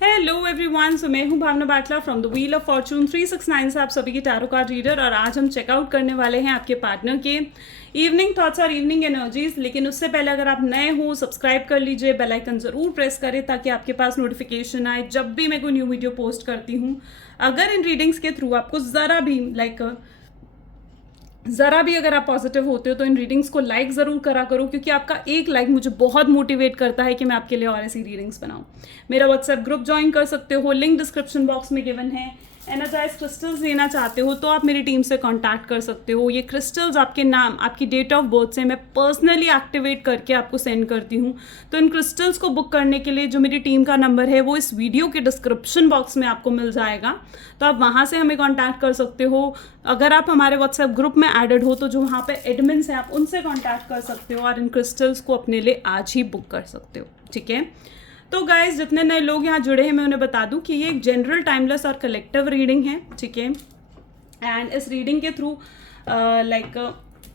Hello everyone, so मैं हूं Bhavna Batla from the wheel of fortune 369 से आप सभी की टैरो कार्ड रीडर। और आज हम चेकआउट करने वाले हैं आपके पार्टनर के इवनिंग थॉट्स और इवनिंग एनर्जीज। लेकिन उससे पहले अगर आप नए हो सब्सक्राइब कर लीजिए, बेल आइकन ज़रूर प्रेस करें ताकि आपके पास नोटिफिकेशन आए जब भी मैं कोई न्यू वीडियो पोस्ट करती हूँ। अगर इन रीडिंग्स के थ्रू आपको ज़रा भी अगर आप पॉजिटिव होते हो तो इन रीडिंग्स को लाइक ज़रूर करा करो, क्योंकि आपका एक लाइक मुझे बहुत मोटिवेट करता है कि मैं आपके लिए और ऐसी रीडिंग्स बनाऊं। मेरा व्हाट्सएप ग्रुप ज्वाइन कर सकते हो, लिंक डिस्क्रिप्शन बॉक्स में गिवन है। एनर्जाइज क्रिस्टल्स लेना चाहते हो तो आप मेरी टीम से कांटेक्ट कर सकते हो। ये क्रिस्टल्स आपके नाम, आपकी डेट ऑफ बर्थ से मैं पर्सनली एक्टिवेट करके आपको सेंड करती हूँ। तो इन क्रिस्टल्स को बुक करने के लिए जो मेरी टीम का नंबर है वो इस वीडियो के डिस्क्रिप्शन बॉक्स में आपको मिल जाएगा, तो आप वहाँ से हमें कॉन्टैक्ट कर सकते हो। अगर आप हमारे व्हाट्सएप ग्रुप में एडेड हो तो जो वहाँ पे एडमिन्स हैं आप उनसे कॉन्टैक्ट कर सकते हो और इन क्रिस्टल्स को अपने लिए आज ही बुक कर सकते हो। ठीक है, तो गाइज जितने नए लोग यहाँ जुड़े हैं मैं उन्हें बता दूं कि ये एक जनरल, टाइमलेस और कलेक्टिव रीडिंग है। ठीक है, एंड इस रीडिंग के थ्रू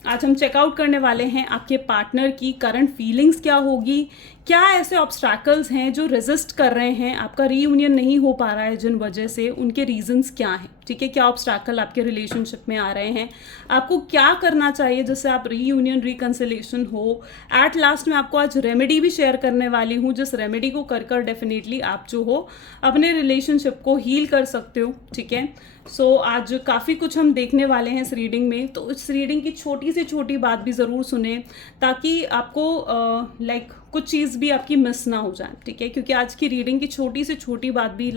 आज हम चेकआउट करने वाले हैं आपके पार्टनर की करंट फीलिंग्स क्या होगी, क्या ऐसे ऑब्स्ट्रैकल्स हैं जो रेजिस्ट कर रहे हैं, आपका रीयूनियन नहीं हो पा रहा है जिन वजह से, उनके रीजंस क्या हैं। ठीक है, क्या ऑब्स्ट्रैकल आपके रिलेशनशिप में आ रहे हैं, आपको क्या करना चाहिए जिससे आप रीयूनियन रिकन्सिलेशन हो। एट लास्ट में आपको आज रेमेडी भी शेयर करने वाली हूँ, जिस रेमेडी को कर डेफिनेटली आप जो हो अपने रिलेशनशिप को हील कर सकते हो। ठीक है, सो आज काफ़ी कुछ हम देखने वाले हैं इस रीडिंग में, तो इस रीडिंग की छोटी से छोटी बात भी ज़रूर सुने ताकि आपको कुछ चीज़ भी आपकी मिस ना हो जाए। ठीक है, क्योंकि आज की रीडिंग की छोटी से छोटी बात भी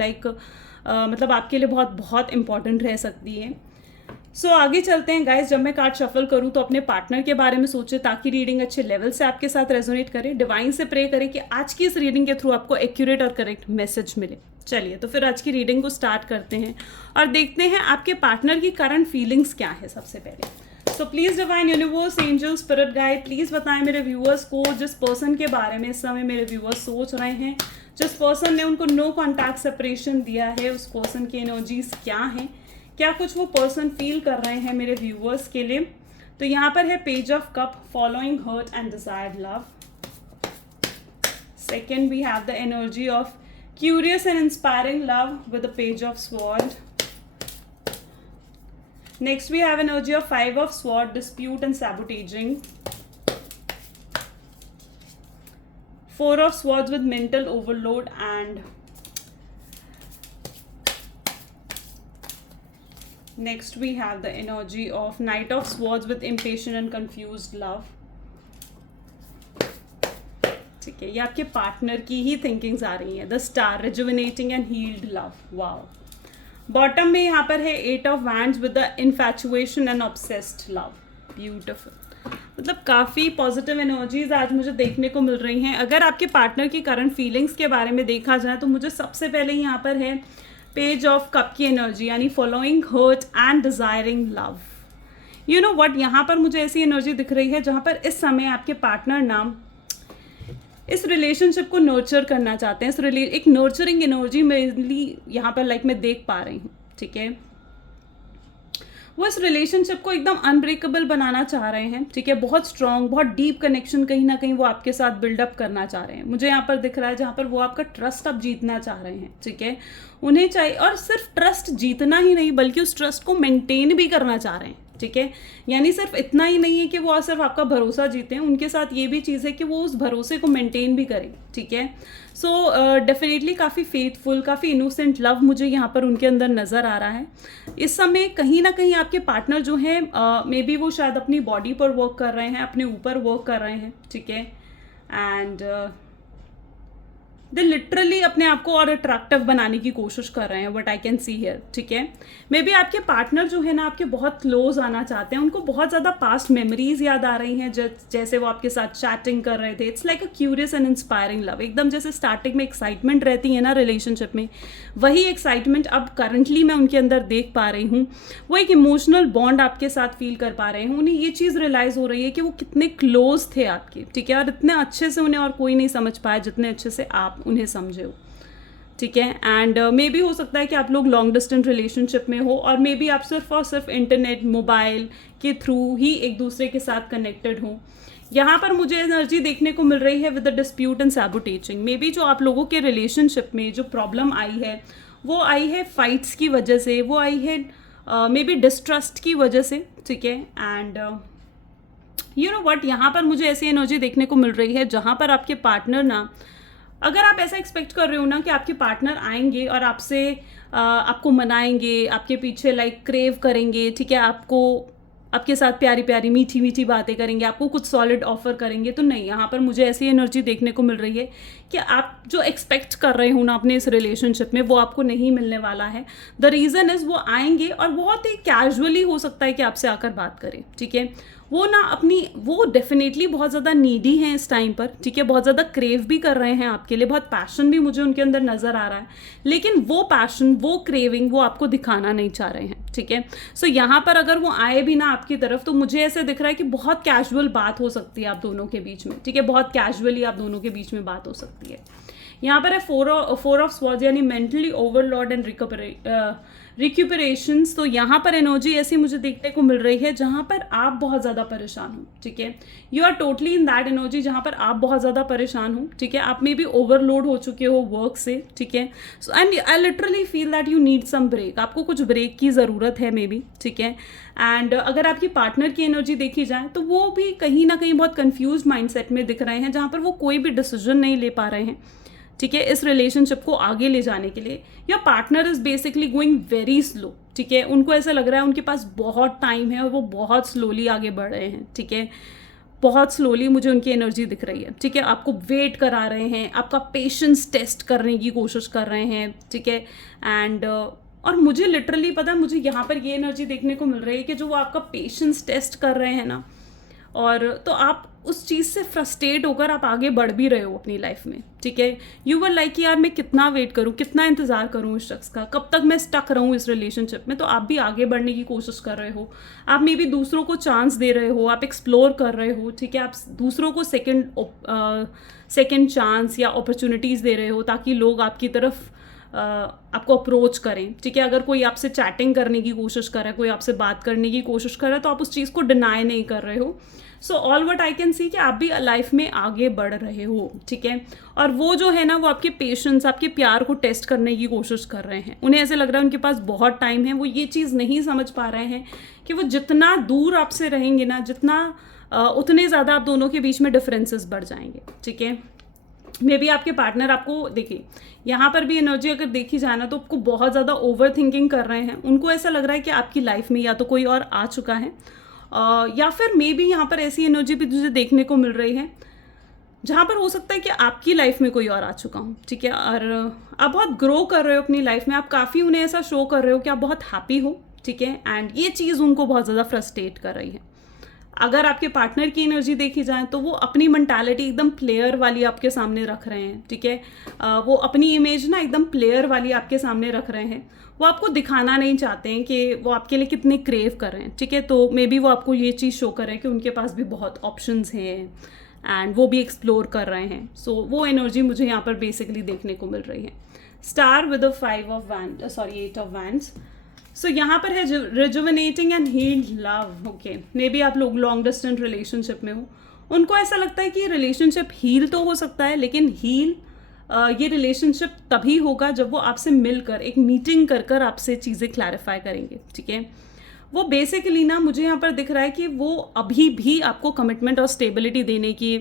मतलब आपके लिए बहुत बहुत इंपॉर्टेंट रह सकती है। सो आगे चलते हैं गाइस। जब मैं कार्ड शफल करूं तो अपने पार्टनर के बारे में सोचें ताकि रीडिंग अच्छे लेवल से आपके साथ रेजोनेट करे। डिवाइन से प्रे करें कि आज की इस रीडिंग के थ्रू आपको एक्यूरेट और करेक्ट मैसेज मिले। चलिए तो फिर आज की रीडिंग को स्टार्ट करते हैं और देखते हैं आपके पार्टनर की करंट फीलिंग्स क्या है। सबसे पहले so please divine universe, angel, spirit guide, please बताएं मेरे व्यूअर्स को जिस पर्सन के बारे में इस समय मेरे व्यूअर्स सोच रहे हैं, जिस पर्सन ने उनको नो कॉन्टैक्ट सेपरेशन दिया है, उस पर्सन की एनर्जीज क्या हैं, क्या कुछ वो पर्सन फील कर रहे हैं मेरे व्यूअर्स के लिए। तो यहाँ पर है page of cup, following hurt and desired love. Second we have the energy of curious and inspiring love with the page of sword. Next we have energy of 5 of sword, dispute and sabotaging. 4 of swords with mental overload, and next we have the energy of knight of swords with impatient and confused love. ठीक है, ये आपके partner की ही thinkings आ रही हैं। The star, rejuvenating and healed love. Wow. Bottom में यहाँ पर है 8 of wands with the infatuation and obsessed love. Beautiful, मतलब काफ़ी पॉजिटिव एनर्जीज आज मुझे देखने को मिल रही हैं। अगर आपके पार्टनर की करंट फीलिंग्स के बारे में देखा जाए तो मुझे सबसे पहले यहाँ पर है पेज ऑफ कप की एनर्जी, यानी following hurt and desiring love. You know what, यहाँ पर मुझे ऐसी एनर्जी दिख रही है जहाँ पर इस समय आपके पार्टनर नाम इस रिलेशनशिप को नर्चर करना चाहते हैं। एक नर्चरिंग एनर्जी मेनली यहाँ पर मैं देख पा रही हूँ। ठीक है, वो इस रिलेशनशिप को एकदम अनब्रेकेबल बनाना चाह रहे हैं। ठीक है, बहुत स्ट्रॉन्ग, बहुत डीप कनेक्शन कहीं ना कहीं वो आपके साथ बिल्डअप करना चाह रहे हैं। मुझे यहाँ पर दिख रहा है जहाँ पर वो आपका ट्रस्ट अब जीतना चाह रहे हैं। ठीक है, उन्हें चाहिए, और सिर्फ ट्रस्ट जीतना ही नहीं बल्कि उस ट्रस्ट को मेंटेन भी करना चाह रहे हैं। ठीक है, यानी सिर्फ इतना ही नहीं है कि वो सिर्फ आपका भरोसा जीते हैं, उनके साथ ये भी चीज़ है कि वो उस भरोसे को मेंटेन भी करें। ठीक है, सो डेफिनेटली काफ़ी फेथफुल, काफ़ी इनोसेंट लव मुझे यहाँ पर उनके अंदर नज़र आ रहा है। इस समय कहीं ना कहीं आपके पार्टनर जो हैं मे बी वो शायद अपनी बॉडी पर वर्क कर रहे हैं, अपने ऊपर वर्क कर रहे हैं। ठीक है, एंड दे लिटरली अपने आप को और अट्रैक्टिव बनाने की कोशिश कर रहे हैं, what I can see here. ठीक है, मे बी आपके पार्टनर जो है ना आपके बहुत क्लोज आना चाहते हैं, उनको बहुत ज़्यादा पास्ट मेमोरीज याद आ रही हैं, जैसे वो आपके साथ चैटिंग कर रहे थे। It's like a curious and inspiring love. एकदम जैसे स्टार्टिंग में एक्साइटमेंट रहती है ना रिलेशनशिप में, वही एक्साइटमेंट अब करंटली मैं उनके अंदर देख पा रही हूँ। वो एक इमोशनल बॉन्ड आपके साथ फील कर पा रहे हैं। उन्हें ये चीज़ रियलाइज हो रही है कि वो कितने क्लोज थे आपके। ठीक है, और इतने अच्छे से उन्हें और कोई नहीं समझ पाया जितने अच्छे से आप उन्हें समझे हो। ठीक है, एंड मे बी हो सकता है कि आप लोग लॉन्ग डिस्टेंस रिलेशनशिप में हो और मे बी आप सिर्फ और सिर्फ इंटरनेट, मोबाइल के थ्रू ही एक दूसरे के साथ कनेक्टेड हो, यहाँ पर मुझे एनर्जी देखने को मिल रही है with the dispute and sabotaging. Maybe जो आप लोगों के रिलेशनशिप में जो प्रॉब्लम आई है वो आई है फाइट्स की वजह से, वो आई है मे बी डिस्ट्रस्ट की वजह से, ठीक है। एंड यू नो व्हाट, यहाँ पर मुझे ऐसी एनर्जी देखने को मिल रही है जहाँ पर आपके पार्टनर ना, अगर आप ऐसा एक्सपेक्ट कर रहे हो ना कि आपके पार्टनर आएंगे और आपसे आपको मनाएंगे, आपके पीछे लाइक क्रेव करेंगे, ठीक है, आपको आपके साथ प्यारी प्यारी मीठी मीठी बातें करेंगे, आपको कुछ सॉलिड ऑफर करेंगे, तो नहीं, यहाँ पर मुझे ऐसी एनर्जी देखने को मिल रही है कि आप जो एक्सपेक्ट कर रहे हो ना अपने इस रिलेशनशिप में वो आपको नहीं मिलने वाला है। द रीज़न इज़ वो आएंगे और बहुत ही कैजुअली हो सकता है कि आपसे आकर बात करें, ठीक है। वो ना अपनी, वो डेफिनेटली बहुत ज़्यादा नीडी हैं इस टाइम पर, ठीक है, बहुत ज़्यादा क्रेव भी कर रहे हैं आपके लिए, बहुत पैशन भी मुझे उनके अंदर नज़र आ रहा है, लेकिन वो पैशन, वो क्रेविंग वो आपको दिखाना नहीं चाह रहे हैं, ठीक है। सो यहाँ पर अगर वो आए भी ना आपकी तरफ तो मुझे ऐसे दिख रहा है कि बहुत कैजुअल बात हो सकती है आप दोनों के बीच में, ठीक है, बहुत कैजुअली आप दोनों के बीच में बात हो सकती है। यहाँ पर है फोर ऑफ स्वॉर्ड्स यानी मेंटली ओवरलोड एंड रिक्यूपरेशंस। तो यहाँ पर एनर्जी ऐसी मुझे देखने को मिल रही है जहाँ पर आप बहुत ज़्यादा परेशान हो, ठीक है। You are totally in that energy जहाँ पर आप बहुत ज़्यादा परेशान हो, ठीक है, आप मे बी ओवरलोड हो चुके हो वर्क से, ठीक है। So and I literally feel that you need some break, आपको कुछ ब्रेक की ज़रूरत है मे बी, ठीक है। एंड अगर आपकी पार्टनर की एनर्जी देखी जाए तो वो भी कहीं ना कहीं बहुत कन्फ्यूज माइंडसेट में दिख रहे हैं जहाँ पर वो कोई भी डिसीजन नहीं ले पा रहे हैं, ठीक है, इस रिलेशनशिप को आगे ले जाने के लिए। Your partner is basically going very slow, ठीक है, उनको ऐसा लग रहा है उनके पास बहुत टाइम है और वो बहुत स्लोली आगे बढ़ रहे हैं, ठीक है, बहुत स्लोली मुझे उनकी एनर्जी दिख रही है, ठीक है। आपको वेट करा रहे हैं, आपका पेशेंस टेस्ट करने की कोशिश कर रहे हैं, ठीक है। एंड और मुझे लिटरली पता है, मुझे यहाँ पर ये एनर्जी देखने को मिल रही है कि जो वो आपका पेशेंस टेस्ट कर रहे हैं ना, और तो आप उस चीज़ से फ्रस्ट्रेट होकर आप आगे बढ़ भी रहे हो अपनी लाइफ में, ठीक है। यू वर लाइक कि यार मैं कितना वेट करूँ, कितना इंतज़ार करूँ इस शख्स का, कब तक मैं स्टक रहूँ इस रिलेशनशिप में। तो आप भी आगे बढ़ने की कोशिश कर रहे हो, आप मे बी दूसरों को चांस दे रहे हो, आप एक्सप्लोर कर रहे हो, ठीक है, आप दूसरों को सेकेंड चांस या अपॉर्चुनिटीज़ दे रहे हो ताकि लोग आपकी तरफ आपको अप्रोच करें, ठीक है। अगर कोई आपसे चैटिंग करने की कोशिश कर रहा है, कोई आपसे बात करने की कोशिश कर रहा है, तो आप उस चीज़ को डिनाई नहीं कर रहे हो। So all what I can सी कि आप भी लाइफ में आगे बढ़ रहे हो, ठीक है। और वो जो है ना, वो आपके पेशेंस, आपके प्यार को टेस्ट करने की कोशिश कर रहे हैं। उन्हें ऐसे लग रहा है उनके पास बहुत टाइम है, वो ये चीज़ नहीं समझ पा रहे हैं कि वो जितना दूर आपसे रहेंगे ना, जितना उतने ज़्यादा आप दोनों के बीच में डिफरेंसेस बढ़ जाएंगे, ठीक है। मे बी आपके पार्टनर आपको, देखिए यहाँ पर भी एनर्जी अगर देखी जाए ना, तो आपको बहुत ज़्यादा ओवर थिंकिंग कर रहे हैं। उनको ऐसा लग रहा है कि आपकी लाइफ में या तो कोई और आ चुका है, या फिर मे बी यहाँ पर ऐसी एनर्जी भी तुझे देखने को मिल रही है जहाँ पर हो सकता है कि आपकी लाइफ में कोई और आ चुका हूँ, ठीक है। और आप बहुत ग्रो कर रहे हो अपनी लाइफ में, आप काफ़ी उन्हें ऐसा शो कर रहे हो कि आप बहुत हैप्पी हो, ठीक है। एंड ये चीज़ उनको बहुत ज़्यादा फ्रस्ट्रेट कर रही है। अगर आपके पार्टनर की एनर्जी देखी जाए तो वो अपनी मेंटालिटी एकदम प्लेयर वाली आपके सामने रख रहे हैं, ठीक है। वो अपनी इमेज ना एकदम प्लेयर वाली आपके सामने रख रहे हैं। वो आपको दिखाना नहीं चाहते हैं कि वो आपके लिए कितने क्रेव कर रहे हैं, ठीक है। तो मे बी वो आपको ये चीज़ शो कर रहे हैं कि उनके पास भी बहुत ऑप्शंस हैं एंड वो भी एक्सप्लोर कर रहे हैं। सो वो एनर्जी मुझे यहाँ पर बेसिकली देखने को मिल रही है। Star with the 8 of wands. So यहाँ पर है rejuvenating and healed love. Okay, maybe आप लोग लॉन्ग डिस्टेंस रिलेशनशिप में हो, उनको ऐसा लगता है कि रिलेशनशिप हील तो हो सकता है, लेकिन हील ये रिलेशनशिप तभी होगा जब वो आपसे मिलकर एक मीटिंग कर कर आपसे चीज़ें क्लैरिफाई करेंगे, ठीक है। वो बेसिकली ना मुझे यहाँ पर दिख रहा है कि वो अभी भी आपको कमिटमेंट और स्टेबिलिटी देने की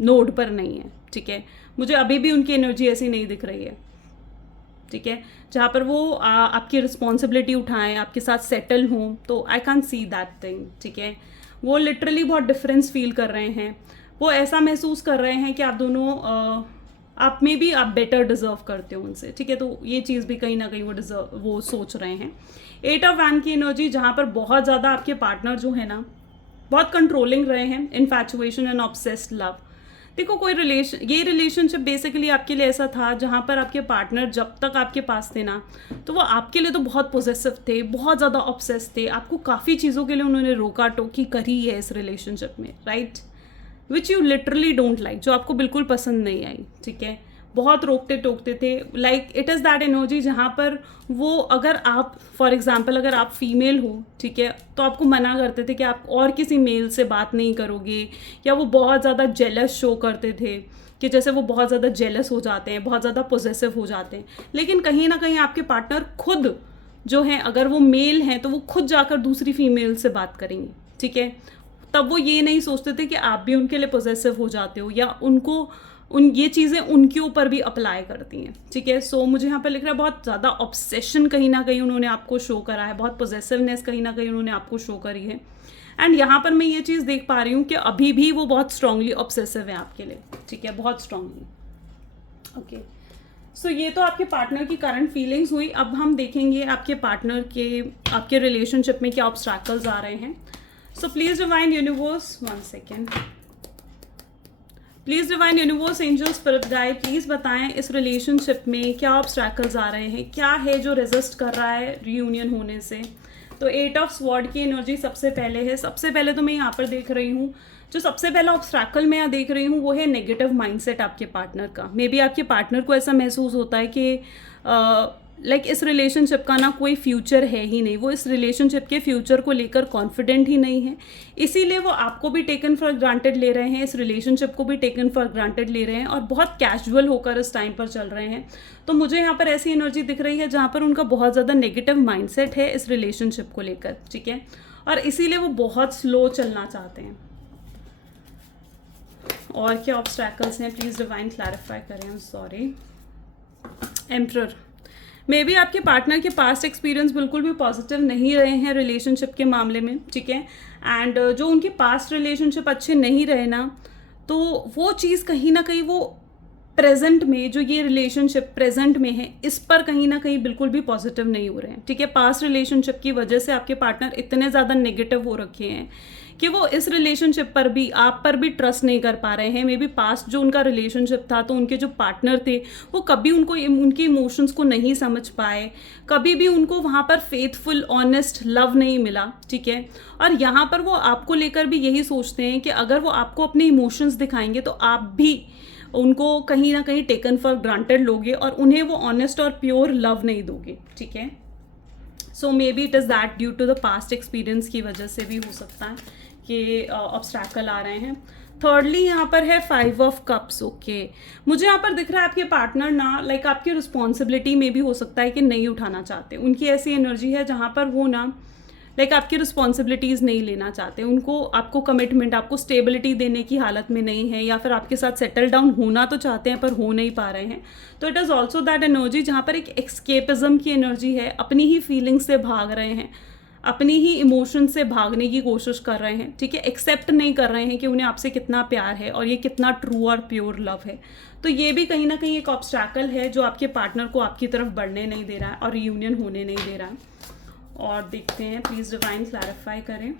नोड पर नहीं है, ठीक है। मुझे अभी भी उनकी एनर्जी ऐसी नहीं दिख रही है, ठीक है, जहाँ पर वो आपकी रिस्पॉन्सिबिलिटी उठाएं, आपके साथ सेटल हों। तो आई कैन सी दैट थिंग, ठीक है। वो लिटरली बहुत डिफरेंस फील कर रहे हैं, वो ऐसा महसूस कर रहे हैं कि आप दोनों आप में भी आप बेटर डिजर्व करते हो उनसे, ठीक है। तो ये चीज़ भी कहीं ना कहीं वो सोच रहे हैं। 8 ऑफ वैंड की एनर्जी जहाँ पर बहुत ज़्यादा आपके पार्टनर जो है ना बहुत कंट्रोलिंग रहे हैं, इन्फैचुएशन एंड ऑब्सेस्ड लव। देखो कोई ये रिलेशनशिप बेसिकली आपके लिए ऐसा था जहाँ पर आपके पार्टनर जब तक आपके पास थे ना, तो वो आपके लिए तो बहुत पोजेसिव थे, बहुत ज़्यादा ऑब्सेस थे, आपको काफ़ी चीज़ों के लिए उन्होंने रोका टोकी करी है इस रिलेशनशिप में, right, which you literally don't like, जो आपको बिल्कुल पसंद नहीं आई, ठीक है। बहुत रोकते टोकते थे, like it is that energy जहाँ पर वो, अगर आप फॉर एग्जांपल अगर आप फीमेल हो, ठीक है, तो आपको मना करते थे कि आप और किसी मेल से बात नहीं करोगे, या वो बहुत ज़्यादा जेलस शो करते थे कि जैसे वो बहुत ज़्यादा जेलस हो जाते हैं, बहुत ज़्यादा पोजेसिव हो जाते हैं। लेकिन कहीं ना कहीं आपके पार्टनर खुद जो है, अगर वो मेल हैं तो वो खुद जाकर दूसरी फीमेल से बात करेंगे, ठीक है। तब वो ये नहीं सोचते थे कि आप भी उनके लिए पोजेसिव हो जाते हो, या उनको ये चीज़ें उनके ऊपर भी अप्लाई करती हैं, ठीक है। सो मुझे यहाँ पर लिख रहा है बहुत ज़्यादा ऑब्सेशन कहीं ना कहीं उन्होंने आपको शो करा है, बहुत पोजेसिवनेस कहीं ना कहीं उन्होंने आपको शो करी है। एंड यहाँ पर मैं ये चीज़ देख पा रही हूँ कि अभी भी वो बहुत स्ट्रांगली ऑब्सेसिव है आपके लिए, ठीक है, बहुत स्ट्रांगली। ओके, सो ये तो आपके पार्टनर की करंट फीलिंग्स हुई। अब हम देखेंगे आपके पार्टनर के, आपके रिलेशनशिप में क्या ऑब्स्ट्रैकल्स आ रहे हैं। So please divine universe, 1 second, please divine universe, angel, spirit guide, please बताएं इस रिलेशनशिप में क्या ऑब्स्ट्रैकल्स आ रहे हैं, क्या है जो रेजिस्ट कर रहा है रियूनियन होने से। तो 8 ऑफ स्वॉर्ड की एनर्जी सबसे पहले है। सबसे पहले तो मैं यहाँ पर देख रही हूँ, जो सबसे पहला ऑब्स्ट्रैकल मैं यहाँ देख रही हूँ वो है नेगेटिव माइंडसेट आपके पार्टनर का। मे बी आपके पार्टनर को ऐसा महसूस होता है कि लाइक इस रिलेशनशिप का ना कोई फ्यूचर है ही नहीं, वो इस रिलेशनशिप के फ्यूचर को लेकर कॉन्फिडेंट ही नहीं है, इसीलिए वो आपको भी टेकन फॉर ग्रांटेड ले रहे हैं, इस रिलेशनशिप को भी टेकन फॉर ग्रांटेड ले रहे हैं और बहुत कैजुअल होकर इस टाइम पर चल रहे हैं। तो मुझे यहाँ पर ऐसी एनर्जी दिख रही है जहाँ पर उनका बहुत ज़्यादा नेगेटिव माइंडसेट है इस रिलेशनशिप को लेकर, ठीक है, और इसीलिए वो बहुत स्लो चलना चाहते हैं। और क्या ऑब्स्ट्रैकल्स हैं, प्लीज़ डिवाइन क्लैरिफाई करें। I am sorry. Emperor, may be आपके पार्टनर के पास्ट एक्सपीरियंस बिल्कुल भी पॉजिटिव नहीं रहे हैं रिलेशनशिप के मामले में, ठीक है, एंड जो उनके पास्ट रिलेशनशिप अच्छे नहीं रहे ना, तो वो चीज़ कहीं ना कहीं वो प्रेजेंट में, जो ये रिलेशनशिप प्रेजेंट में है, इस पर कहीं ना कहीं बिल्कुल भी पॉजिटिव नहीं हो रहे हैं, ठीक है। पास्ट रिलेशनशिप की वजह से आपके पार्टनर इतने ज़्यादा नेगेटिव हो रखे हैं कि वो इस रिलेशनशिप पर भी, आप पर भी ट्रस्ट नहीं कर पा रहे हैं। मे बी पास्ट जो उनका रिलेशनशिप था, तो उनके जो पार्टनर थे वो कभी उनको, उनके इमोशंस को नहीं समझ पाए, कभी भी उनको वहाँ पर फेथफुल ऑनेस्ट लव नहीं मिला, ठीक है। और यहाँ पर वो आपको लेकर भी यही सोचते हैं कि अगर वो आपको अपने इमोशंस दिखाएंगे तो आप भी उनको कहीं ना कहीं टेकन फॉर ग्रांटेड लोगे और उन्हें वो ऑनेस्ट और प्योर लव नहीं दोगे, ठीक है। So maybe it is that due to the past experience की वजह से भी हो सकता है कि ऑब्स्ट्रैकल आ रहे हैं। थर्डली यहाँ पर है 5 ऑफ कप्स। ओके, मुझे यहाँ पर दिख रहा है आपके पार्टनर ना, लाइक आपकी रिस्पॉन्सिबिलिटी में भी हो सकता है कि नहीं उठाना चाहते। उनकी ऐसी एनर्जी है जहाँ पर वो ना, लाइक आपकी रिस्पॉन्सिबिलिटीज़ नहीं लेना चाहते, उनको आपको कमिटमेंट, आपको स्टेबिलिटी देने की हालत में नहीं है, या फिर आपके साथ सेटल डाउन होना तो चाहते हैं पर हो नहीं पा रहे हैं। तो it is also that energy जहाँ पर एक एक्सकेपिज्म की एनर्जी है, अपनी ही फीलिंग्स से भाग रहे हैं, अपनी ही इमोशन से भागने की कोशिश कर रहे हैं, ठीक है। एक्सेप्ट नहीं कर रहे हैं कि उन्हें आपसे कितना प्यार है और ये कितना ट्रू और प्योर लव है। तो ये भी कहीं ना कहीं एक ऑब्स्ट्रैकल है जो आपके पार्टनर को आपकी तरफ बढ़ने नहीं दे रहा है और रियूनियन होने नहीं दे रहा है। और देखते हैं, प्लीज़ डिवाइन क्लैरिफाई करें।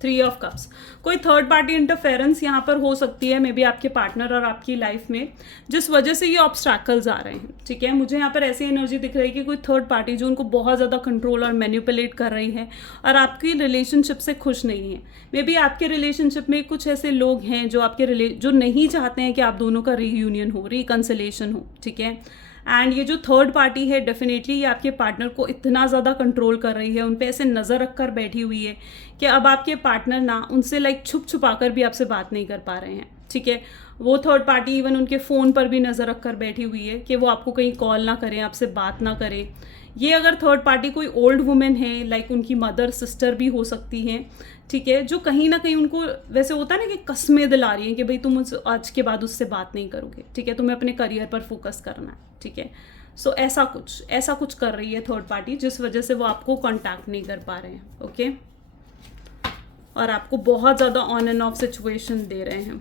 3 ऑफ कप्स, कोई थर्ड पार्टी इंटरफेरेंस यहाँ पर हो सकती है, मे बी आपके पार्टनर और आपकी लाइफ में, जिस वजह से ये ऑब्स्ट्रैकल्स आ रहे हैं, ठीक है। मुझे यहाँ पर ऐसी एनर्जी दिख रही है कि कोई थर्ड पार्टी जो उनको बहुत ज़्यादा कंट्रोल और मैनिपुलेट कर रही है और आपकी रिलेशनशिप से खुश नहीं है। मे बी आपके रिलेशनशिप में कुछ ऐसे लोग हैं जो आपके जो नहीं चाहते हैं कि आप दोनों का रीयूनियन हो, रिकन्सिलेशन हो, ठीक है। एंड ये जो थर्ड पार्टी है, डेफिनेटली ये आपके पार्टनर को इतना ज़्यादा कंट्रोल कर रही है, उन पे ऐसे नज़र रख कर बैठी हुई है कि अब आपके पार्टनर ना उनसे लाइक छुप छुपा कर भी आपसे बात नहीं कर पा रहे हैं, ठीक है। वो थर्ड पार्टी इवन उनके फ़ोन पर भी नज़र रख कर बैठी हुई है कि वो आपको कहीं कॉल ना करें, आपसे बात ना करें। ये अगर थर्ड पार्टी कोई ओल्ड वुमेन है, लाइक उनकी मदर, सिस्टर भी हो सकती हैं, ठीक है, जो कहीं ना कहीं उनको वैसे होता है ना कि कस्में दिला रही हैं कि भाई तुम आज के बाद उससे बात नहीं करोगे, ठीक है, तुम्हें अपने करियर पर फोकस करना है, ठीक है। सो ऐसा कुछ कर रही है थर्ड पार्टी, जिस वजह से वो आपको कांटेक्ट नहीं कर पा रहे हैं, ओके। और आपको बहुत ज़्यादा ऑन एंड ऑफ सिचुएशन दे रहे हैं।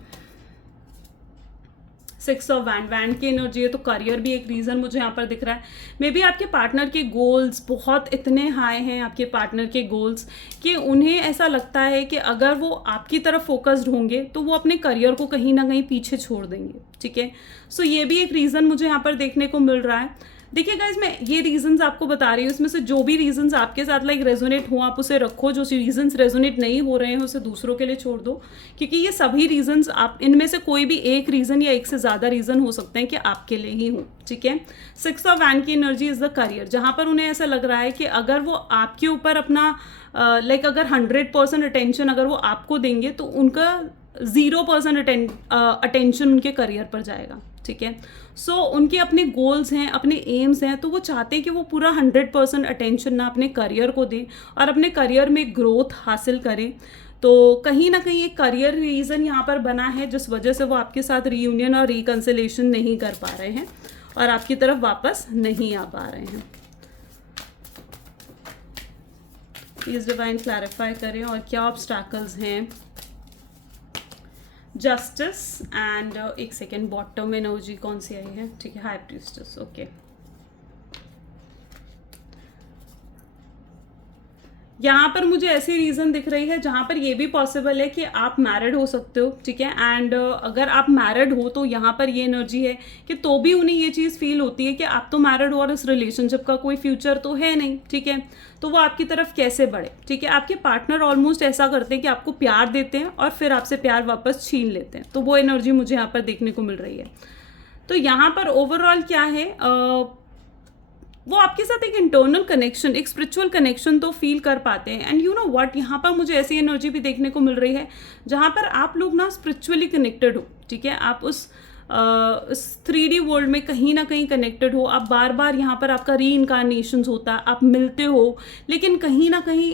6 ऑफ वैंड की एनर्जी है, तो करियर भी एक रीज़न मुझे यहाँ पर दिख रहा है। मे बी आपके पार्टनर के गोल्स बहुत इतने हाई हैं, आपके पार्टनर के गोल्स, कि उन्हें ऐसा लगता है कि अगर वो आपकी तरफ फोकस्ड होंगे तो वो अपने करियर को कहीं ना कहीं पीछे छोड़ देंगे, ठीक है। सो ये भी एक रीज़न मुझे यहाँ पर देखने को मिल रहा है। देखिए गाइज, मैं ये रीजंस आपको बता रही हूँ, इसमें से जो भी रीजंस आपके साथ लाइक रेजोनेट हो आप उसे रखो, जो रीजंस रेजोनेट नहीं हो रहे हैं उसे दूसरों के लिए छोड़ दो, क्योंकि ये सभी रीजंस आप इनमें से कोई भी एक रीजन या एक से ज़्यादा रीजन हो सकते हैं कि आपके लिए ही हो, ठीक है। 6 ऑफ वैंड की एनर्जी इज द करियर, जहाँ पर उन्हें ऐसा लग रहा है कि अगर वो आपके ऊपर अपना लाइक अगर 100% अटेंशन अगर वो आपको देंगे तो उनका 0% अटेंशन उनके करियर पर जाएगा, ठीक है। सो उनके अपने गोल्स हैं, अपने एम्स हैं, तो वो चाहते हैं कि वो पूरा 100% अटेंशन ना अपने करियर को दें और अपने करियर में ग्रोथ हासिल करें। तो कहीं ना कहीं एक करियर रीज़न यहाँ पर बना है जिस वजह से वो आपके साथ रीयूनियन और रिकन्सिलेशन नहीं कर पा रहे हैं और आपकी तरफ वापस नहीं आ पा रहे हैं। प्लीज डिवाइन क्लैरिफाई करें और क्या ऑब्स्टैकल्स हैं। जस्टिस एंड एक सेकेंड, बॉटम एनर्जी कौन सी आई है, ठीक है, हाई प्रीस्टेस, ओके। यहाँ पर मुझे ऐसी रीज़न दिख रही है जहाँ पर ये भी पॉसिबल है कि आप मैरिड हो सकते हो, ठीक है। एंड अगर आप मैरिड हो तो यहाँ पर ये एनर्जी है कि तो भी उन्हें ये चीज़ फील होती है कि आप तो मैरिड हो और इस रिलेशनशिप का कोई फ्यूचर तो है नहीं, ठीक है, तो वो आपकी तरफ कैसे बढ़े, ठीक है। आपके पार्टनर ऑलमोस्ट ऐसा करते हैं कि आपको प्यार देते हैं और फिर आपसे प्यार वापस छीन लेते हैं, तो वो एनर्जी मुझे यहाँ पर देखने को मिल रही है। तो यहाँ पर ओवरऑल क्या है, वो आपके साथ एक इंटरनल कनेक्शन, एक स्पिरिचुअल कनेक्शन तो फील कर पाते हैं। एंड यू नो व्हाट, यहाँ पर मुझे ऐसी एनर्जी भी देखने को मिल रही है जहाँ पर आप लोग ना स्पिरिचुअली कनेक्टेड हो, ठीक है। आप उस 3D वर्ल्ड में कहीं ना कहीं कनेक्टेड हो, आप बार बार यहाँ पर आपका री इनकारनेशंस होता है, आप मिलते हो, लेकिन कहीं ना कहीं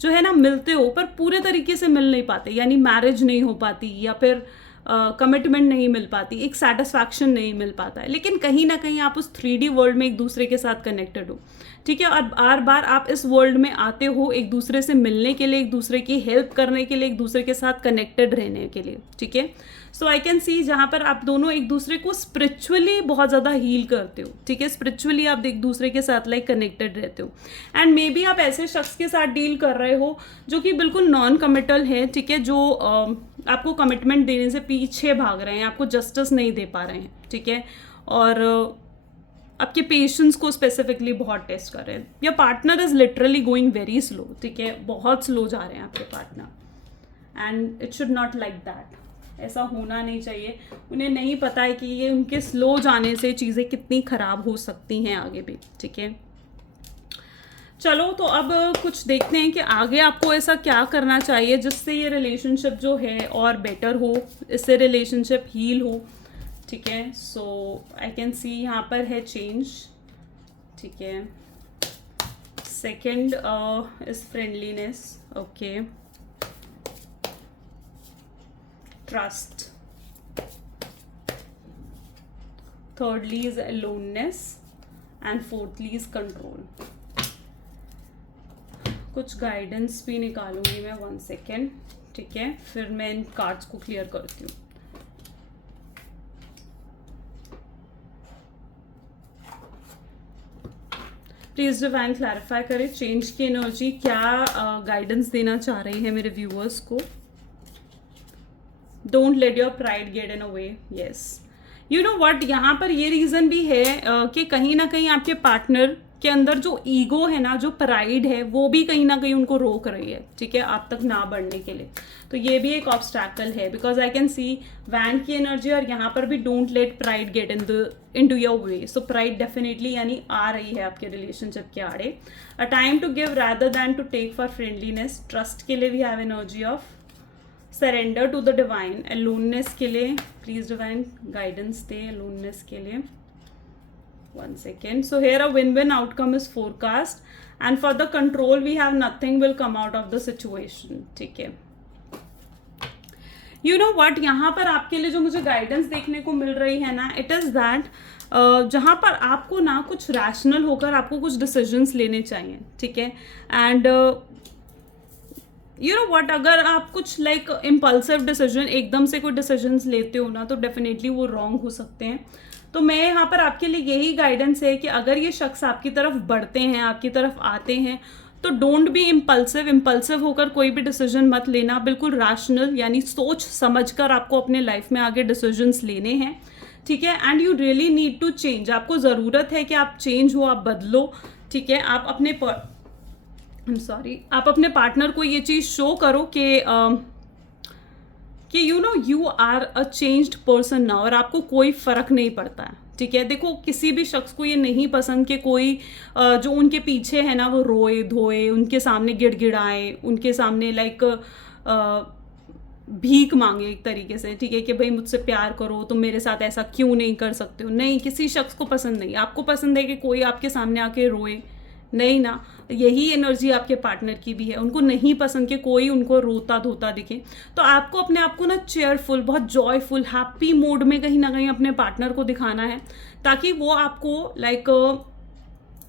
जो है ना मिलते हो पर पूरे तरीके से मिल नहीं पाते, यानी मैरिज नहीं हो पाती या फिर कमिटमेंट नहीं मिल पाती, एक सेटिस्फैक्शन नहीं मिल पाता है, लेकिन कहीं ना कहीं आप उस 3D वर्ल्ड में एक दूसरे के साथ कनेक्टेड हो, ठीक है। और बार बार आप इस वर्ल्ड में आते हो एक दूसरे से मिलने के लिए, एक दूसरे की हेल्प करने के लिए, एक दूसरे के साथ कनेक्टेड रहने के लिए, ठीक है। सो आई कैन सी जहाँ पर आप दोनों एक दूसरे को स्पिरिचुअली बहुत ज़्यादा हील करते हो, ठीक है। स्पिरिचुअली आप एक दूसरे के साथ लाइक कनेक्टेड रहते हो। एंड मे बी आप ऐसे शख्स के साथ डील कर रहे हो जो कि बिल्कुल नॉन कमिटल है, ठीक है, जो आपको कमिटमेंट देने से पीछे भाग रहे हैं, आपको जस्टिस नहीं दे पा रहे हैं, ठीक है, और आपके पेशेंस को स्पेसिफिकली बहुत टेस्ट कर रहे हैं। Your partner is literally going very slow, ठीक है, बहुत स्लो जा रहे हैं आपके partner, and it should not like that, ऐसा होना नहीं चाहिए। उन्हें नहीं पता है कि ये उनके स्लो जाने से चीज़ें कितनी ख़राब हो सकती हैं आगे भी, ठीक है। चलो तो अब कुछ देखते हैं कि आगे आपको ऐसा क्या करना चाहिए जिससे ये रिलेशनशिप जो है और बेटर हो, इससे रिलेशनशिप हील हो, ठीक है। सो आई कैन सी यहाँ पर है चेंज, ठीक है। Second is friendliness, okay, trust, thirdly is aloneness and fourthly is control. कुछ गाइडेंस भी निकालूंगी मैं, 1 सेकेंड, ठीक है, फिर मैं इन कार्ड्स को क्लियर करती हूँ। प्लीज डिवाइन क्लैरिफाई करें चेंज की एनर्जी क्या गाइडेंस देना चाह रही है मेरे व्यूअर्स को। Don't let your pride get in a way, yes. You know what, यहाँ पर ये रीज़न भी है कि कहीं ना कहीं आपके पार्टनर के अंदर जो ईगो है ना, जो प्राइड है, वो भी कहीं ना कहीं उनको रोक रही है, ठीक है, आप तक ना बढ़ने के लिए। तो ये भी एक ऑब्स्टैकल है, because I can see wand की एनर्जी और यहाँ पर भी don't let pride get in to your way. So pride definitely यानी आ रही है आपके रिलेशनशिप के आड़े। A time to give rather than to take for friendliness. Trust के लिए भी have energy of surrender to the divine. Aloneness के लिए प्लीज डिवाइन गाइडेंस दे, अलोननेस के लिए। 1 second. So here a win-win outcome is forecast, and for the control we have nothing will come out of the situation, ठीक है। You know what, यहाँ पर आपके लिए जो मुझे गाइडेंस देखने को मिल रही है ना, इट इज़ दैट जहाँ पर आपको ना कुछ रैशनल होकर आपको कुछ डिसीजंस लेने चाहिए, ठीक है। एंड यू नो व्हाट, अगर आप कुछ लाइक इम्पल्सिव डिसीजन एकदम से कोई डिसीजंस लेते हो ना, तो डेफिनेटली वो रॉन्ग हो सकते हैं। तो मैं यहाँ पर आपके लिए यही गाइडेंस है कि अगर ये शख्स आपकी तरफ बढ़ते हैं, आपकी तरफ आते हैं, तो डोंट बी इम्पल्सिव होकर कोई भी डिसीजन मत लेना। बिल्कुल रैशनल यानी सोच समझकर आपको अपने लाइफ में आगे डिसीजंस लेने हैं, ठीक है, and you really need to change, आपको ज़रूरत है कि आप चेंज हो, आप बदलो, ठीक है। आप अपने पार्टनर को ये चीज़ शो करो कि you are a changed person now, और आपको कोई फ़र्क नहीं पड़ता है, ठीक है। देखो, किसी भी शख्स को ये नहीं पसंद कि कोई जो उनके पीछे है ना वो रोए धोए, उनके सामने गिड़गिड़ाए, उनके सामने लाइक भीख मांगे एक तरीके से, ठीक है, कि भाई मुझसे प्यार करो, तुम मेरे साथ ऐसा क्यों नहीं कर सकते हो। नहीं, किसी शख्स को पसंद नहीं। आपको पसंद है कि कोई आपके सामने आके रोए? नहीं ना। यही एनर्जी आपके पार्टनर की भी है, उनको नहीं पसंद कि कोई उनको रोता धोता दिखे। तो आपको अपने आप को ना चेयरफुल, बहुत जॉयफुल, हैप्पी मोड में कहीं ना कहीं अपने पार्टनर को दिखाना है, ताकि वो आपको लाइक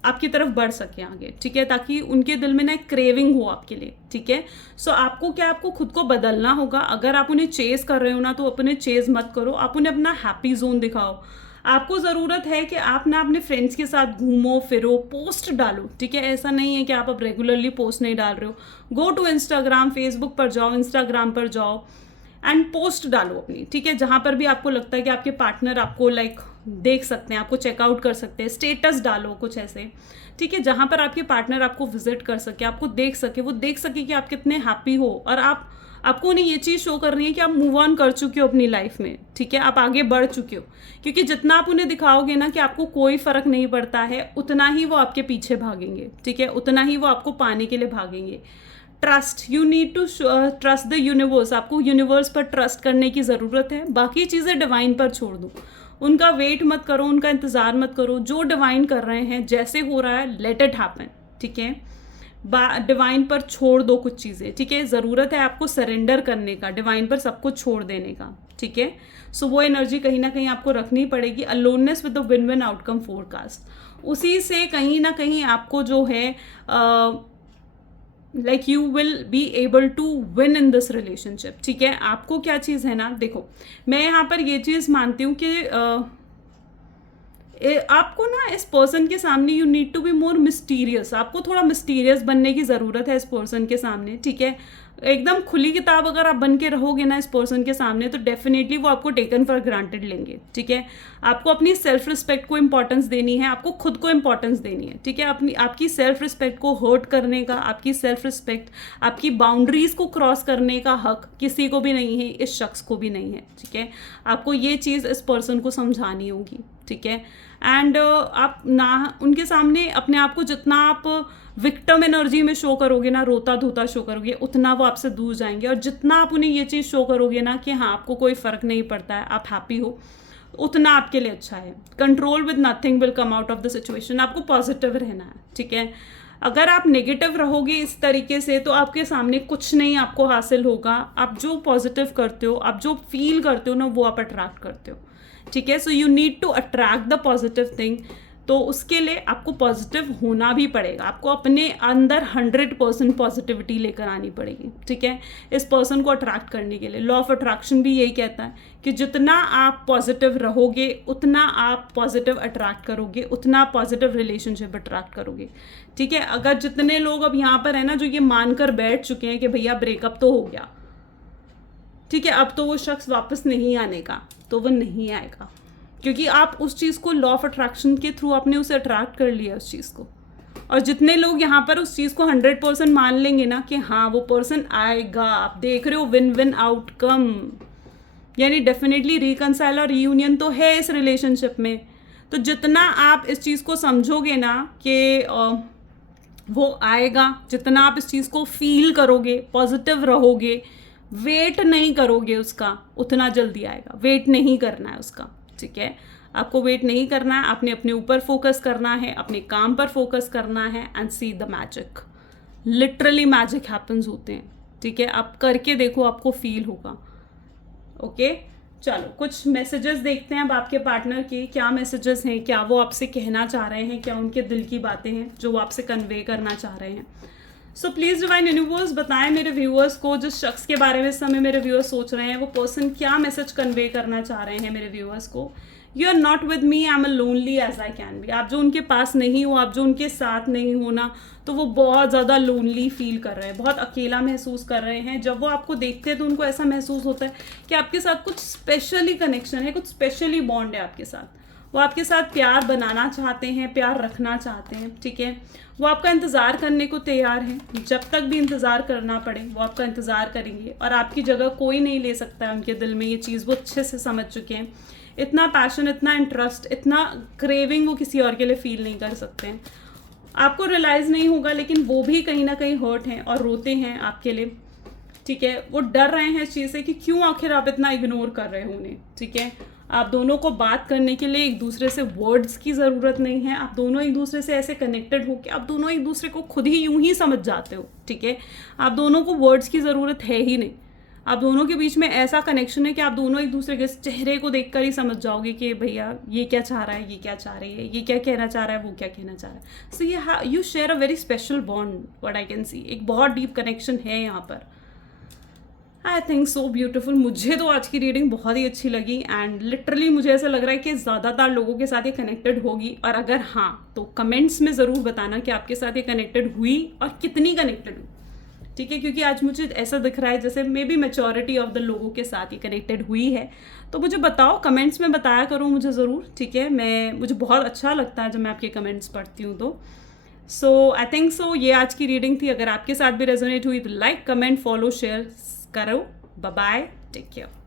आपकी तरफ बढ़ सके आगे, ठीक है, ताकि उनके दिल में ना एक क्रेविंग हो आपके लिए, ठीक है। सो आपको क्या, आपको खुद को बदलना होगा। अगर आप उन्हें चेज कर रहे हो ना, तो अपने चेज मत करो, आप उन्हें अपना हैप्पी जोन दिखाओ। आपको ज़रूरत है कि आप ना अपने फ्रेंड्स के साथ घूमो फिरो, पोस्ट डालो, ठीक है। ऐसा नहीं है कि आप अब रेगुलरली पोस्ट नहीं डाल रहे हो। गो टू इंस्टाग्राम, फेसबुक पर जाओ, इंस्टाग्राम पर जाओ एंड पोस्ट डालो अपनी, ठीक है। जहाँ पर भी आपको लगता है कि आपके पार्टनर आपको लाइक देख सकते हैं, आपको चेकआउट कर सकते हैं, स्टेटस डालो कुछ ऐसे, ठीक है, जहाँ पर आपके पार्टनर आपको विजिट कर सके, आपको देख सके, वो देख सके कि आप कितने हैप्पी हो, और आपको उन्हें ये चीज़ शो करनी है कि आप मूव ऑन कर चुके हो अपनी लाइफ में, ठीक है, आप आगे बढ़ चुके हो। क्योंकि जितना आप उन्हें दिखाओगे ना कि आपको कोई फ़र्क नहीं पड़ता है, उतना ही वो आपके पीछे भागेंगे, ठीक है, उतना ही वो आपको पाने के लिए भागेंगे। Trust, you need to trust the universe, आपको यूनिवर्स पर ट्रस्ट करने की ज़रूरत है। बाकी चीज़ें डिवाइन पर छोड़ दो, उनका वेट मत करो, उनका इंतज़ार मत करो। जो डिवाइन कर रहे हैं, जैसे हो रहा है, लेट इट हैपन, ठीक है। डिवाइन पर छोड़ दो कुछ चीज़ें, ठीक है। ज़रूरत है आपको सरेंडर करने का, डिवाइन पर सब कुछ छोड़ देने का, ठीक है। सो वो एनर्जी कहीं ना कहीं आपको रखनी पड़ेगी। Aloneness with the win win outcome forecast, उसी से कहीं ना कहीं आपको जो है like you will be able to win in this relationship, ठीक है। आपको क्या चीज़ है ना, देखो, मैं यहाँ पर ये चीज़ मानती हूँ कि आपको ना इस पर्सन के सामने you need to be more mysterious, आपको थोड़ा मिस्टीरियस बनने की ज़रूरत है इस पर्सन के सामने, ठीक है। एकदम खुली किताब अगर आप बन के रहोगे ना इस पर्सन के सामने, तो डेफिनेटली वो आपको टेकन फॉर ग्रांटेड लेंगे, ठीक है। आपको अपनी सेल्फ रिस्पेक्ट को इंपॉर्टेंस देनी है, आपको खुद को इंपॉर्टेंस देनी है, ठीक है। आपकी सेल्फ रिस्पेक्ट को हर्ट करने का, आपकी सेल्फ रिस्पेक्ट, आपकी बाउंड्रीज को क्रॉस करने का हक किसी को भी नहीं है, इस शख्स को भी नहीं है, ठीक है। आपको ये चीज़ इस पर्सन को समझानी होगी, ठीक है। एंड आप ना उनके सामने अपने आप को जितना आप विक्टिम एनर्जी में शो करोगे ना, रोता धोता शो करोगे, उतना वो आपसे दूर जाएंगे। और जितना आप उन्हें ये चीज़ शो करोगे ना कि हाँ आपको कोई फ़र्क नहीं पड़ता है, आप हैप्पी हो, उतना आपके लिए अच्छा है। Control with nothing will come out of the situation, आपको पॉजिटिव रहना है, ठीक है। अगर आप नेगेटिव रहोगे इस तरीके से, तो आपके सामने कुछ नहीं आपको हासिल होगा। आप जो पॉजिटिव करते हो, आप जो फील करते हो ना, वो आप अट्रैक्ट करते हो, ठीक है। So you need to attract the positive thing. तो उसके लिए आपको पॉजिटिव होना भी पड़ेगा, आपको अपने अंदर 100% पॉजिटिविटी लेकर आनी पड़ेगी, ठीक है, इस पर्सन को अट्रैक्ट करने के लिए। लॉ ऑफ अट्रैक्शन भी यही कहता है कि जितना आप पॉजिटिव रहोगे, उतना आप पॉजिटिव अट्रैक्ट करोगे, उतना पॉजिटिव रिलेशनशिप अट्रैक्ट करोगे, ठीक है। अगर जितने लोग अब यहाँ पर है ना जो ये मानकर बैठ चुके हैं कि भैया ब्रेकअप तो हो गया, ठीक है, अब तो वो शख्स वापस नहीं आने का, तो वो नहीं आएगा, क्योंकि आप उस चीज़ को लॉ ऑफ अट्रैक्शन के थ्रू आपने उसे अट्रैक्ट कर लिया उस चीज़ को। और जितने लोग यहाँ पर उस चीज़ को 100% मान लेंगे ना कि हाँ वो पर्सन आएगा, आप देख रहे हो विन विन आउटकम, यानी डेफिनेटली रिकंसाइल और रीयूनियन तो है इस रिलेशनशिप में। तो जितना आप इस चीज़ को समझोगे ना कि वो आएगा, जितना आप इस चीज़ को फील करोगे, पॉजिटिव रहोगे, वेट नहीं करोगे उसका, उतना जल्दी आएगा। वेट नहीं करना है उसका, ठीक है। आपको वेट नहीं करना है, आपने अपने ऊपर फोकस करना है, अपने काम पर फोकस करना है and see the magic. Literally magic happens होते हैं, ठीक है। आप करके देखो, आपको फील होगा, ओके। चलो कुछ मैसेजेस देखते हैं अब आपके पार्टनर के क्या मैसेजेस हैं, क्या वो आपसे कहना चाह रहे हैं, क्या उनके दिल की बातें हैं जो वो आपसे कन्वे करना चाह रहे हैं। सो प्लीज़ डिवाइन यूनिवर्स बताएं मेरे व्यूअर्स को, जिस शख्स के बारे में इस समय मेरे व्यूअर्स सोच रहे हैं, वो पर्सन क्या मैसेज कन्वे करना चाह रहे हैं मेरे व्यूअर्स को, you are not with me, I am lonely as I can be. आप जो उनके पास नहीं हो, आप जो उनके साथ नहीं हो ना, तो वो बहुत ज़्यादा लोनली फील कर रहे हैं, बहुत अकेला महसूस कर रहे हैं। जब वो आपको देखते हैं तो उनको ऐसा महसूस होता है कि आपके साथ कुछ स्पेशली कनेक्शन है, कुछ स्पेशली बॉन्ड है आपके साथ। वो आपके साथ प्यार बनाना चाहते हैं, प्यार रखना चाहते हैं, ठीक है। वो आपका इंतज़ार करने को तैयार हैं, जब तक भी इंतज़ार करना पड़े वो आपका इंतज़ार करेंगे, और आपकी जगह कोई नहीं ले सकता है उनके दिल में। ये चीज़ वो अच्छे से समझ चुके हैं। इतना पैशन, इतना इंटरेस्ट, इतना क्रेविंग वो किसी और के लिए फील नहीं कर सकते हैं। आपको रियलाइज़ नहीं होगा, लेकिन वो भी कहीं ना कहीं हर्ट हैं और रोते हैं आपके लिए, ठीक है। वो डर रहे हैं इस चीज़ से कि क्यों आखिर आप इतना इग्नोर कर रहे हो उन्हें, ठीक है। आप दोनों को बात करने के लिए एक दूसरे से वर्ड्स की ज़रूरत नहीं है। आप दोनों एक दूसरे से ऐसे कनेक्टेड हो कि आप दोनों एक दूसरे को खुद ही यूं ही समझ जाते हो, ठीक है। आप दोनों को वर्ड्स की ज़रूरत है ही नहीं। आप दोनों के बीच में ऐसा कनेक्शन है कि आप दोनों एक दूसरे के चेहरे को देखकर ही समझ जाओगे कि भैया ये क्या चाह रहा है, ये क्या चाह रही है, ये क्या कहना चाह रहा है, वो क्या कहना चाह रहा है। सो ये you share a very special bond, what I can सी। एक बहुत डीप कनेक्शन है यहाँ पर। I think so beautiful. मुझे तो आज की रीडिंग बहुत ही अच्छी लगी, एंड लिटरली मुझे ऐसा लग रहा है कि ज़्यादातर लोगों के साथ ये कनेक्टेड होगी। और अगर हाँ, तो कमेंट्स में ज़रूर बताना कि आपके साथ ये कनेक्टेड हुई और कितनी कनेक्टेड हुई, ठीक है। क्योंकि आज मुझे ऐसा दिख रहा है जैसे may be majority of the लोगों के साथ ये कनेक्टेड हुई है। तो मुझे बताओ, कमेंट्स में बताया करो मुझे ज़रूर, ठीक है। मुझे बहुत अच्छा लगता है जब मैं आपके कमेंट्स पढ़ती हूँ। तो सो आई थिंक सो ये आज की रीडिंग थी। अगर आपके साथ भी रेजोनेट हुई तो लाइक, कमेंट, फॉलो, शेयर करो। Bye bye, take care.